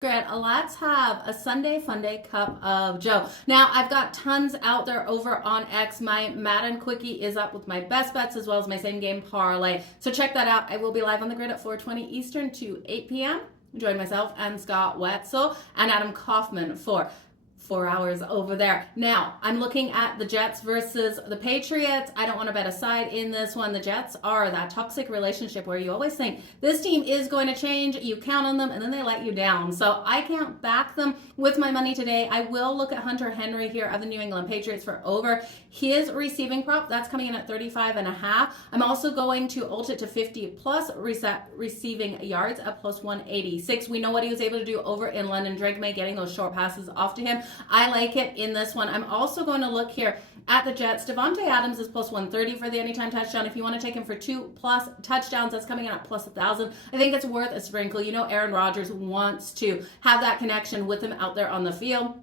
Grant, let's have a Sunday Funday cup of Joe. Now, I've got tons out there over on X. My Madden Quickie is up with my best bets as well as my same game parlay. So check that out. I will be live on the grid at 4:20 Eastern to 8 p.m. Join myself and Scott Wetzel and Adam Kaufman for 4 hours over there. Now, I'm looking at the Jets versus the Patriots. I don't want to bet a side in this one. The Jets are that toxic relationship where you always think this team is going to change, you count on them, and then they let you down. So I can't back them with my money today. I will look at Hunter Henry here of the New England Patriots for over his receiving prop. That's coming in at 35.5. I'm also going to ult it to 50 plus receiving yards at plus 186. We know what he was able to do over in London. Drake May getting those short passes off to him. I like it in this one. I'm also going to look here at the Jets. Devontae Adams is plus 130 for the anytime touchdown. If you want to take him for 2+ touchdowns, that's coming in at plus 1,000. I think it's worth a sprinkle. You know Aaron Rodgers wants to have that connection with him out there on the field.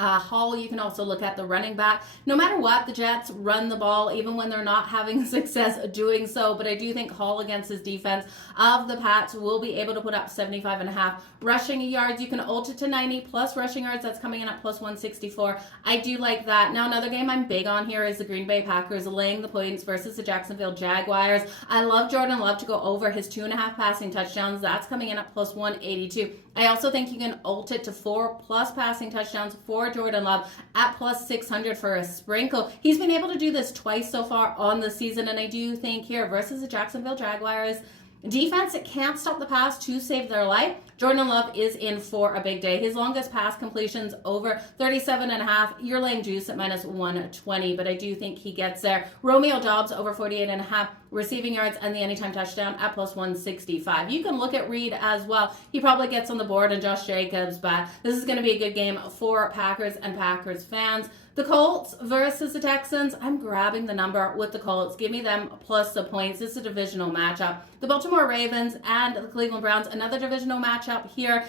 Hall, you can also look at the running back. No matter what, the Jets run the ball, even when they're not having success doing so. But I do think Hall against his defense of the Pats will be able to put up 75.5 rushing yards. You can ult it to 90 plus rushing yards. That's coming in at plus 164. I do like that. Now, another game I'm big on here is the Green Bay Packers laying the points versus the Jacksonville Jaguars. I love Jordan Love to go over his 2.5 passing touchdowns. That's coming in at plus 182. I also think you can ult it to 4+ passing touchdowns for Jordan Love at plus 600 for a sprinkle. He's been able to do this twice so far on the season, and I do think here versus the Jacksonville Jaguars defense, it can't stop the pass to save their life. Jordan Love is in for a big day. His longest pass completions over 37.5. You're laying juice at minus 120, but I do think he gets there. Romeo Doubs over 48.5 receiving yards and the anytime touchdown at plus 165. You can look at Reed as well. He probably gets on the board and Josh Jacobs, but this is going to be a good game for Packers and Packers fans. The Colts versus the Texans. I'm grabbing the number with the Colts. Give me them plus the points. This is a divisional matchup. The Baltimore Ravens and the Cleveland Browns, another divisional matchup here.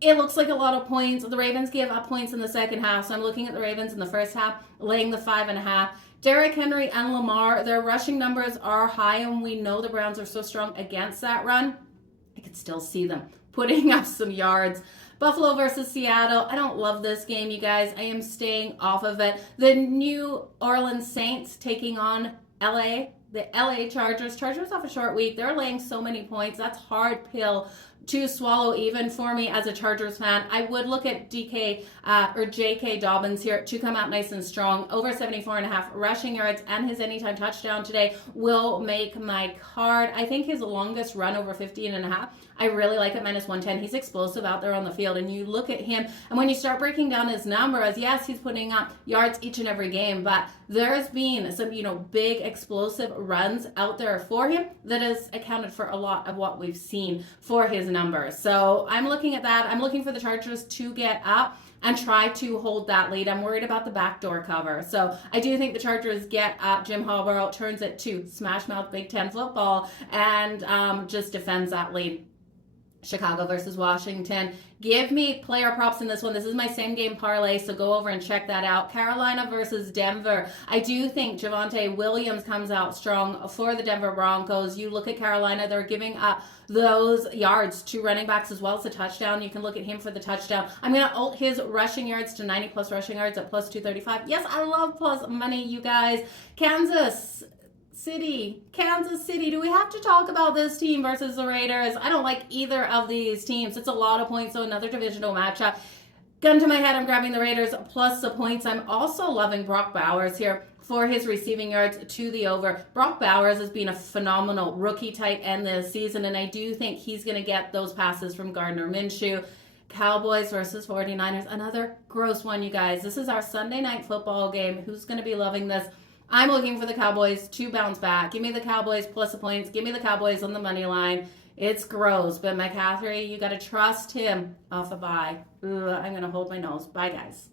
It looks like a lot of points. The Ravens give up points in the second half, so I'm looking at the Ravens in the first half, laying the 5.5. Derrick Henry and Lamar, their rushing numbers are high, and we know the Browns are so strong against that run. I could still see them putting up some yards. Buffalo versus Seattle. I don't love this game, you guys. I am staying off of it. The New Orleans Saints taking on LA. The LA Chargers. Chargers off a short week. They're laying so many points. That's hard pill to swallow even for me as a Chargers fan. I would look at J.K. Dobbins here to come out nice and strong. Over 74.5 rushing yards and his anytime touchdown today will make my card. I think his longest run over 15.5. I really like it minus 110. He's explosive out there on the field, and you look at him, and when you start breaking down his numbers, yes, he's putting up yards each and every game, but there's been some, big explosive runs out there for him that has accounted for a lot of what we've seen for his numbers. So I'm looking at that. I'm looking for the Chargers to get up and try to hold that lead. I'm worried about the backdoor cover. So I do think the Chargers get up. Jim Harbaugh turns it to smash mouth Big Ten football and just defends that lead. Chicago versus Washington. Give me player props in this one. This is my same game parlay, so go over and check that out. Carolina versus Denver. I do think Javonte Williams comes out strong for the Denver Broncos. You look at Carolina, they're giving up those yards to running backs as well as a touchdown. You can look at him for the touchdown. I'm going to ult his rushing yards to 90 plus rushing yards at plus 235. Yes, I love plus money, you guys. Kansas City. Do we have to talk about this team versus the Raiders? I don't like either of these teams. It's a lot of points, so another divisional matchup. Gun to my head, I'm grabbing the Raiders plus the points. I'm also loving Brock Bowers here for his receiving yards to the over. Brock Bowers has been a phenomenal rookie tight end this season, and I do think he's going to get those passes from Gardner Minshew. Cowboys versus 49ers. Another gross one, you guys. This is our Sunday night football game. Who's going to be loving this? I'm looking for the Cowboys to bounce back. Give me the Cowboys plus the points. Give me the Cowboys on the money line. It's gross, but McCaffrey, you got to trust him off a bye. I'm going to hold my nose. Bye, guys.